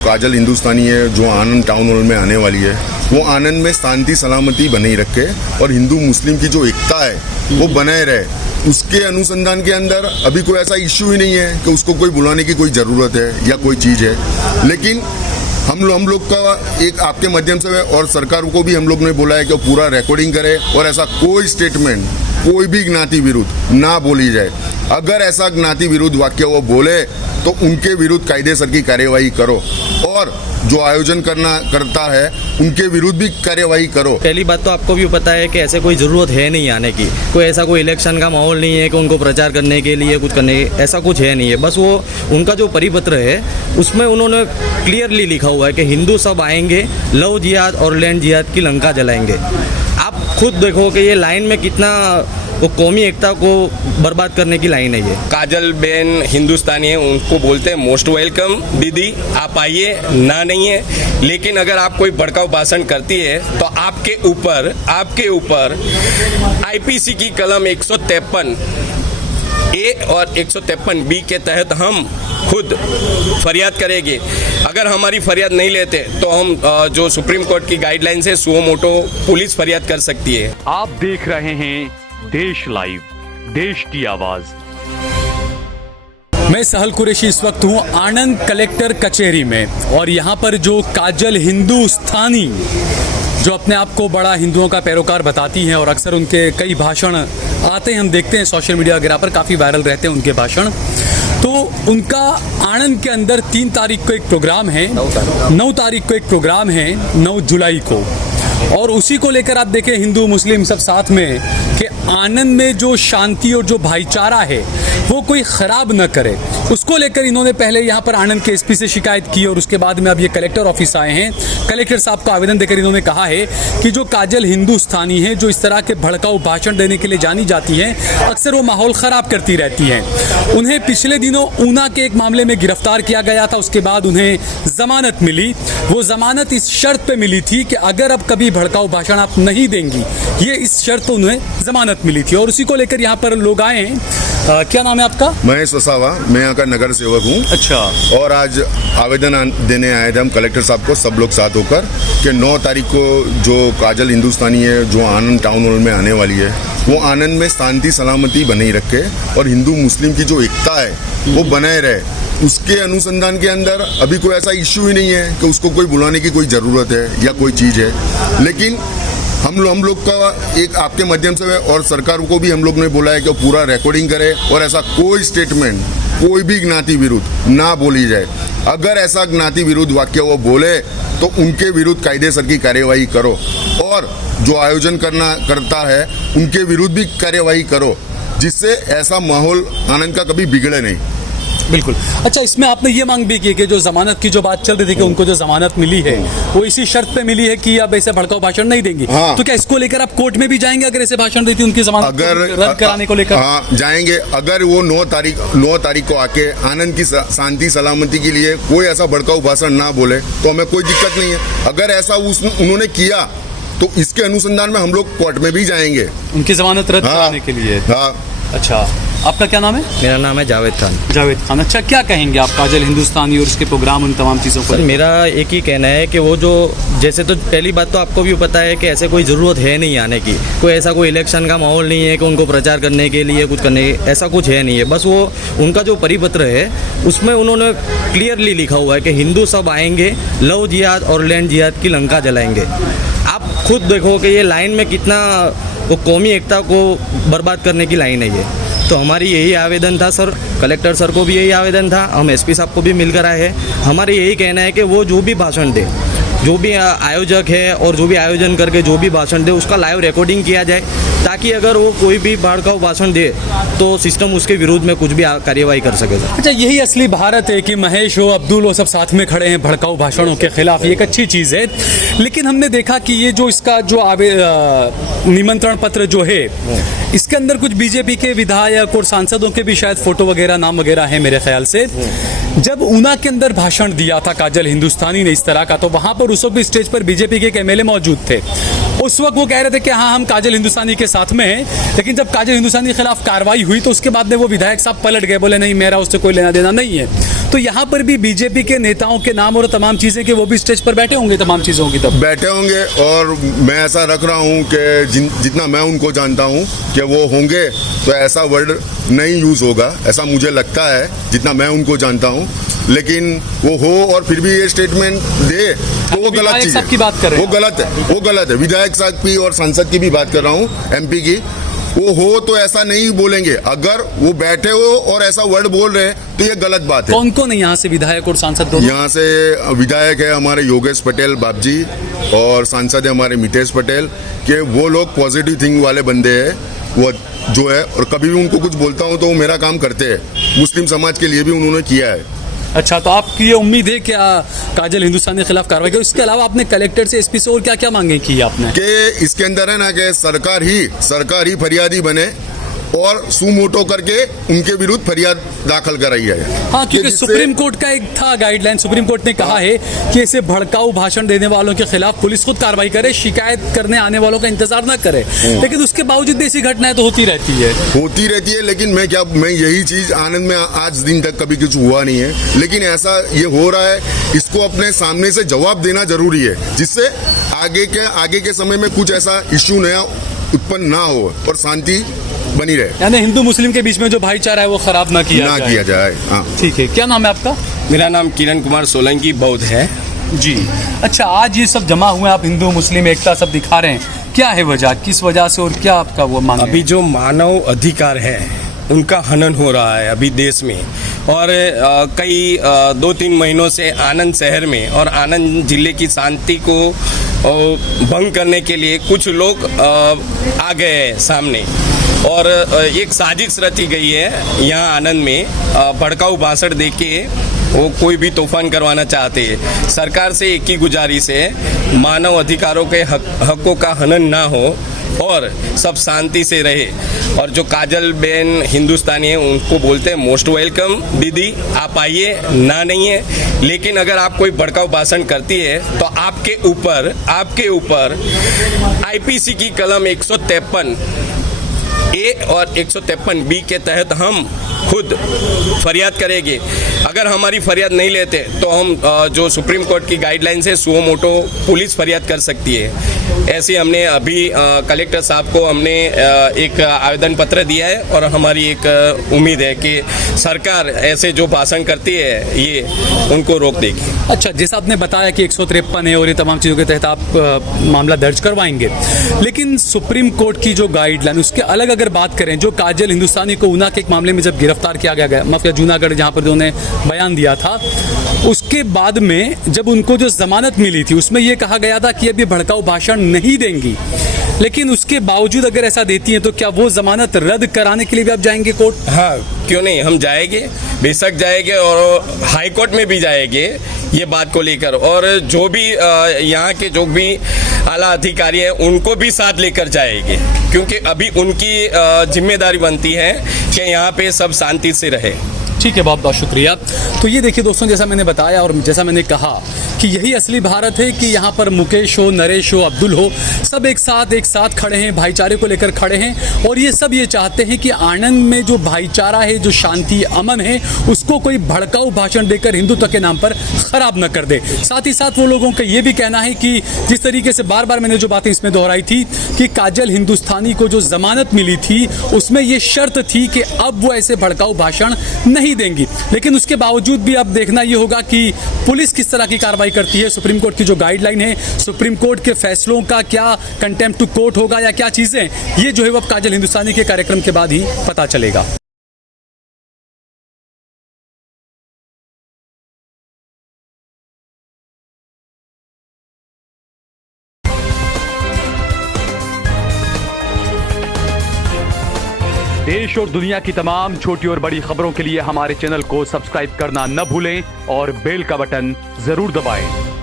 काजल हिंदुस्तानी है जो आनंद town hall में आने वाली है, वो आनंद में शांति सलामती बनी रखे और हिंदू मुस्लिम की जो एकता है वो बनाए रहे। उसके अनुसंधान के अंदर अभी कोई ऐसा इश्यू ही नहीं है कि उसको कोई बुलाने की कोई ज़रूरत है या कोई चीज़ है। लेकिन हम लोग का एक आपके माध्यम से और सरकार को भी हम लोग ने बोला है कि वो पूरा रिकॉर्डिंग करे और ऐसा कोई स्टेटमेंट कोई भी ज्ञाति विरुद्ध ना बोली जाए। अगर ऐसा ज्ञाति विरुद्ध वाक्य वो बोले तो उनके विरुद्ध कायदेसर की कार्यवाही करो और जो आयोजन करता है उनके विरुद्ध भी कार्यवाही करो। पहली बात तो आपको भी पता है कि ऐसे कोई ज़रूरत है नहीं आने की, कोई ऐसा कोई इलेक्शन का माहौल नहीं है कि उनको प्रचार करने के लिए कुछ करने, ऐसा कुछ है नहीं है। बस वो उनका जो परिपत्र है उसमें उन्होंने क्लियरली लिखा हुआ है कि हिंदू सब आएंगे, लव जिहाद और लैंड जिहाद की लंका जलाएंगे। आप खुद देखो कि ये लाइन में कितना वो कौमी एकता को बर्बाद करने की लाइन है ये। काजल बेन हिंदुस्तानी है, उनको बोलते हैं मोस्ट वेलकम दीदी, आप आइए, ना नहीं है। लेकिन अगर आप कोई भड़काऊ भाषण करती है तो आपके ऊपर आईपीसी की कलम 153 ए और 153 बी के तहत हम खुद फरियाद करेंगे। अगर हमारी फरियाद नहीं लेते तो हम जो सुप्रीम कोर्ट की गाइडलाइन है सुओ मोटो पुलिस फरियाद कर सकती है। आप देख रहे हैं देश लाइव, देश की आवाज। मैं सहल कुरैशी इस वक्त हूँ आनंद कलेक्टर कचहरी में और यहाँ पर जो काजल हिंदुस्तानी जो अपने आप को बड़ा हिंदुओं का पैरोकार बताती हैं और अक्सर उनके कई भाषण आते हैं, हम देखते हैं सोशल मीडिया वगैरह पर काफ़ी वायरल रहते हैं उनके भाषण। तो उनका आनंद के अंदर 3 तारीख को एक प्रोग्राम है, 9 तारीख को एक प्रोग्राम है, 9 जुलाई को, और उसी को लेकर आप देखें हिंदू मुस्लिम सब साथ में कि आनंद में जो शांति और जो भाईचारा है वो कोई ख़राब न करे, उसको लेकर इन्होंने पहले यहाँ पर आनंद के एसपी से शिकायत की और उसके बाद में अब ये कलेक्टर ऑफिस आए हैं। कलेक्टर साहब को आवेदन देकर इन्होंने कहा है कि जो काजल हिंदुस्तानी है, जो इस तरह के भड़काऊ भाषण देने के लिए जानी जाती हैं, अक्सर वो माहौल ख़राब करती रहती हैं। उन्हें पिछले दिनों ऊना के एक मामले में गिरफ्तार किया गया था, उसके बाद उन्हें ज़मानत मिली। वो ज़मानत इस शर्त पे मिली थी कि अगर अब कभी भड़काऊ भाषण आप नहीं देंगी, ये इस शर्त उन्हें ज़मानत मिली थी और उसी को लेकर यहाँ पर लोग आए हैं। क्या नाम है आपका? महेश वसावा, मैं यहाँ का नगर सेवक हूँ। अच्छा। और आज आवेदन देने आए थे हम कलेक्टर साहब को सब लोग साथ होकर कि 9 तारीख को जो काजल हिंदुस्तानी है जो आनंद टाउन हॉल में आने वाली है, वो आनंद में शांति सलामती बनी रखे और हिंदू मुस्लिम की जो एकता है वो बनाए रहे। उसके अनुसंधान के अंदर अभी कोई ऐसा इश्यू ही नहीं है कि उसको कोई बुलाने की कोई ज़रूरत है या कोई चीज़ है। लेकिन हम लोग का एक आपके माध्यम से और सरकार को भी हम लोग ने बोला है कि वो पूरा रिकॉर्डिंग करे और ऐसा कोई स्टेटमेंट कोई भी ज्ञाति विरुद्ध ना बोली जाए। अगर ऐसा ज्ञाति विरुद्ध वाक्य वो बोले तो उनके विरुद्ध कायदेसर की कार्यवाही करो और जो आयोजन करता है उनके विरुद्ध भी कार्यवाही करो, जिससे ऐसा माहौल आनंद का कभी बिगड़े नहीं। बिल्कुल। अच्छा, इसमें आपने ये मांग भी की कि जो जमानत की जो बात चल रही थी कि उनको जो जमानत मिली है वो इसी शर्त पे मिली है कि अब ऐसे भड़काऊ भाषण नहीं देंगी। हाँ। तो क्या इसको लेकर आप कोर्ट में भी जाएंगे अगर ऐसे भाषण देती उनकी जमानत अगर रद्द कराने को लेकर? हाँ, जाएंगे। अगर वो 9 तारीख को आके आनंद की शांति सलामती के लिए कोई ऐसा भड़काऊ भाषण ना बोले तो हमें कोई दिक्कत नहीं है। अगर ऐसा उन्होंने किया तो इसके अनुसंधान में हम लोग कोर्ट में भी जाएंगे उनकी जमानत रद्द कराने के लिए। हाँ। अच्छा, आपका क्या नाम है? मेरा नाम है जावेद खान। जावेद खान। अच्छा, क्या कहेंगे आप काजल हिंदुस्तानी और उसके प्रोग्राम उन तमाम चीज़ों पर? मेरा एक ही कहना है कि वो जो जैसे, तो पहली बात तो आपको भी पता है कि ऐसे कोई ज़रूरत है नहीं आने की, कोई ऐसा कोई इलेक्शन का माहौल नहीं है कि उनको प्रचार करने के लिए कुछ करने, ऐसा कुछ है नहीं है। बस वो उनका जो परिपत्र है उसमें उन्होंने क्लियरली लिखा हुआ है कि हिंदू सब आएंगे, लव जिहाद और लैंड जिहाद की लंका जलाएंगे। आप खुद देखो कि ये लाइन में कितना वो कौमी एकता को बर्बाद करने की लाइन है ये। तो हमारी यही आवेदन था सर, कलेक्टर सर को भी यही आवेदन था, हम एसपी साहब को भी मिलकर आए हैं। हमारे यही कहना है कि वो जो भी भाषण दे, जो भी आयोजक है और जो भी आयोजन करके जो भी भाषण दे उसका लाइव रिकॉर्डिंग किया जाए, ताकि अगर वो कोई भी भड़काऊ भाषण दे तो सिस्टम उसके विरुद्ध में कुछ भी कार्यवाही कर सके। अच्छा, यही असली भारत है कि महेश हो, अब्दुल हो, सब साथ में खड़े हैं भड़काऊ भाषणों के खिलाफ। ये एक अच्छी चीज़ है। लेकिन हमने देखा कि ये जो इसका जो निमंत्रण पत्र जो है, इसके अंदर कुछ बीजेपी के विधायक और सांसदों के भी शायद फोटो वगैरह, नाम वगैरह है मेरे ख्याल से। जब ऊना के अंदर भाषण दिया था काजल हिंदुस्तानी ने इस तरह का, तो वहाँ पर उस वक्त भी स्टेज पर बीजेपी के एक एमएलए मौजूद थे उस वक्त वो कह रहे थे कि हाँ हम काजल हिंदुस्तानी के साथ में हैं, लेकिन जब काजल हिंदुस्तानी के खिलाफ कार्रवाई हुई तो उसके बाद में वो विधायक साहब पलट गए, बोले नहीं मेरा उससे कोई लेना देना नहीं है। तो यहाँ पर भी बीजेपी के नेताओं के नाम और तमाम चीज़ें कि वो भी स्टेज पर बैठे होंगे तमाम चीज़ों की, तब बैठे होंगे। और मैं ऐसा रख रहा हूँ कि जितना मैं उनको जानता हूँ कि वो होंगे तो ऐसा वर्ड नहीं यूज़ होगा, ऐसा मुझे लगता है जितना मैं उनको जानता हूँ। लेकिन वो हो और फिर भी ये स्टेटमेंट दे तो वो गलत चीज़ है। की बात कर रहे वो गलत है, वो गलत है। विधायक साहब की और सांसद की भी बात कर रहा हूँ, एमपी की। वो हो तो ऐसा नहीं बोलेंगे, अगर वो बैठे हो और ऐसा वर्ड बोल रहे हैं तो ये गलत बात है। कौन कौन है यहाँ से विधायक और सांसद? यहाँ से विधायक है हमारे योगेश पटेल बाबजी और सांसद है हमारे मितेश पटेल, कि वो लोग पॉजिटिव थिंग वाले बंदे हैं। वो जो है, और कभी भी उनको कुछ बोलता हूँ तो वो मेरा काम करते हैं। मुस्लिम समाज के लिए भी उन्होंने किया है। अच्छा, तो आपकी ये उम्मीद है क्या काजल हिंदुस्तानी के खिलाफ कार्रवाई की? इसके अलावा आपने कलेक्टर से, एसपी से और क्या क्या मांगे की आपने? कि इसके अंदर है ना कि सरकार ही फरियादी बने और सुमोटो करके उनके विरुद्ध फरियाद दाखिल कराई है। हाँ, क्योंकि सुप्रीम कोर्ट का एक था गाइडलाइन, सुप्रीम कोर्ट ने कहा है कि ऐसे भड़काऊ भाषण देने वालों के खिलाफ पुलिस खुद कार्रवाई करे, शिकायत करने आने वालों का इंतजार न करे। लेकिन उसके बावजूद भी ऐसी घटनाएं तो होती रहती है। लेकिन मैं यही चीज आनंद में आज दिन तक कभी कुछ हुआ नहीं है, लेकिन ऐसा ये हो रहा है, इसको अपने सामने से जवाब देना जरूरी है, जिससे आगे के समय में कुछ ऐसा इश्यू नया उत्पन्न ना हो और शांति बनी रहे। यानी हिंदू मुस्लिम के बीच में जो भाईचारा है वो खराब ना किया जाए। हाँ। ठीक है, क्या नाम है आपका? मेरा नाम किरण कुमार सोलंकी बौद्ध है जी। अच्छा, आज ये सब जमा हुए, आप हिंदू मुस्लिम एकता सब दिखा रहे हैं, क्या है वजह, किस वजह से और क्या आपका वो मांग है? अभी जो मानव अधिकार है उनका हनन हो रहा है अभी देश में, और कई 2-3 महीनों से आनंद शहर में और आनंद जिले की शांति को भंग करने के लिए कुछ लोग आ गए हैं सामने, और एक साजिश रची गई है यहाँ आनंद में। भड़काऊ भाषण देके वो कोई भी तूफान करवाना चाहते हैं। सरकार से एक ही गुजारिश है, मानव अधिकारों के हकों का हनन ना हो और सब शांति से रहे। और जो काजल बेन हिंदुस्तानी है उनको बोलते हैं मोस्ट वेलकम दीदी, आप आइए, ना नहीं है। लेकिन अगर आप कोई भड़काऊ भाषण करती है तो आपके ऊपर आईपीसी की कलम 153 ए और 153 बी के तहत हम खुद फरियाद करेंगे। अगर हमारी फरियाद नहीं लेते तो हम जो सुप्रीम कोर्ट की गाइडलाइन है सुओ मोटो पुलिस फरियाद कर सकती है। ऐसे हमने अभी कलेक्टर साहब को हमने एक आवेदन पत्र दिया है, और हमारी एक उम्मीद है कि सरकार ऐसे जो भाषण करती है ये उनको रोक देगी। अच्छा, जैसा आपने बताया कि 153 है और ये तमाम चीज़ों के तहत आप मामला दर्ज करवाएंगे, लेकिन सुप्रीम कोर्ट की जो गाइडलाइन उसके अलग अगर बात करें, जो काजल हिंदुस्तानी को ऊना के एक मामले में जब गिरफ्तार किया गया, माफिया जूनागढ़ जहाँ पर उन्होंने बयान दिया था, उसके बाद में जब उनको जो जमानत मिली थी उसमें यह कहा गया था कि अब ये भड़काऊ भाषण नहीं देंगी, लेकिन उसके बावजूद अगर ऐसा देती हैं तो क्या वो जमानत रद्द कराने के लिए भी आप जाएंगे कोर्ट? हाँ, क्यों नहीं, हम जाएंगे, बेशक जाएंगे, और हाई कोर्ट में भी जाएंगे ये बात को लेकर। और जो भी यहाँ के जो भी आला अधिकारी हैं उनको भी साथ लेकर जाएंगे, क्योंकि अभी उनकी जिम्मेदारी बनती है कि यहाँ पे सब शांति से रहे। ठीक है, बहुत बहुत शुक्रिया। तो ये देखिए दोस्तों, जैसा मैंने बताया और जैसा मैंने कहा कि यही असली भारत है कि यहाँ पर मुकेश हो, नरेश हो, अब्दुल हो, सब एक साथ खड़े हैं, भाईचारे को लेकर खड़े हैं, और ये सब ये चाहते हैं कि आनंद में जो भाईचारा है, जो शांति अमन है, उसको कोई भड़काऊ भाषण देकर हिंदुत्व के नाम पर खराब न कर दे। साथ ही साथ वो लोगों का ये भी कहना है कि जिस तरीके से बार बार मैंने जो बातें इसमें दोहराई थी कि काजल हिंदुस्तानी को जो जमानत मिली थी उसमें ये शर्त थी कि अब वो ऐसे भड़काऊ भाषण नहीं देंगी, लेकिन उसके बावजूद भी अब देखना ये होगा कि पुलिस किस तरह की कार्रवाई करती है। सुप्रीम कोर्ट की जो गाइडलाइन है, सुप्रीम कोर्ट के फैसलों का क्या कंटेम्प्ट टू कोर्ट होगा या क्या चीजें, ये जो है वो काजल हिंदुस्तानी के कार्यक्रम के बाद ही पता चलेगा। देश और दुनिया की तमाम छोटी और बड़ी खबरों के लिए हमारे चैनल को सब्सक्राइब करना न भूलें और बेल का बटन जरूर दबाएं।